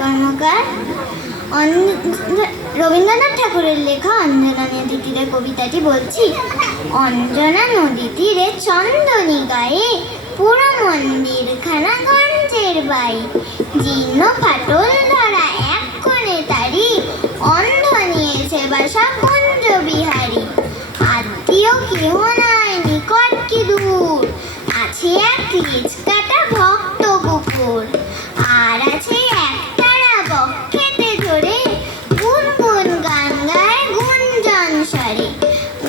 কর্মকার। রবীন্দ্রনাথ ঠাকুরের লেখা অঞ্জনা নদী তীরে কবিতাটি বলছি। অঞ্জনা নদী তীরে চন্দনী গায়ে পুরো মন্দির খানা গঞ্জের বাই, জীর্ণ ফাটল ধরা এক কোণে তারি, অন্ধ নিয়েছে বাসা কুঞ্জ বিহারী। আত্মীয় কেহ নাই নিকট কি দূর, আছে এক লিজ কাটা ভক্ত কুকুর, আর আছে একতারা বক্ষেতে ধরে গুনগুন গান গায় গুঞ্জন স্বরে।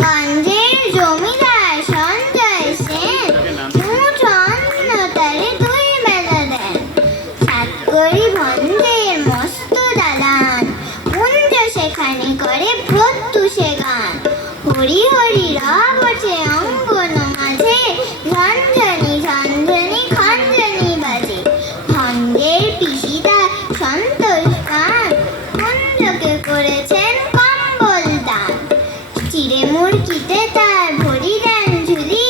গঞ্জের জমিদার সঞ্জয় সেন মুঠো অন্ন তারে 2 বেলা দেন। সাতকড়ি ভঞ্জের মস্ত দালান, কুঞ্জ সেখানে করে প্রত্যুষে গান। হরি হরি রব ওঠে অঙ্গন মাঝে, ঝঞ্ঝনি ঝঞ্ঝনি খঞ্জনি বাজে। ভঞ্জের পিসিদা সন্তোষ পান কুঞ্জকে করেছেন কম্বল দান। চিড়ে মুরগিতে তার ভরি দেন ঝুলি,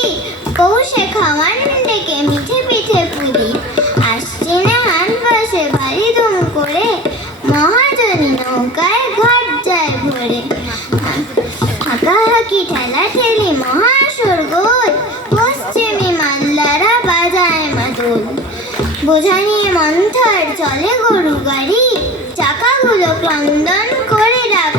পৌষে খাওয়ান ডেকে মিঠে পিঠে পুলি। আশ্বিনে হাট বসে ভারী ধুম করে, মহাজনী নৌকায় ঘর যায় ভরে। হাঁকাহাঁকি ঠেলা ঠেলি মহাশোরগোল, পশ্চিমী মাল্লারা বাজায় মাদল। বোঝা নিয়ে মন্থর চলে গরু গাড়ি, চাকাগুলো ক্রন্দন করে রাখ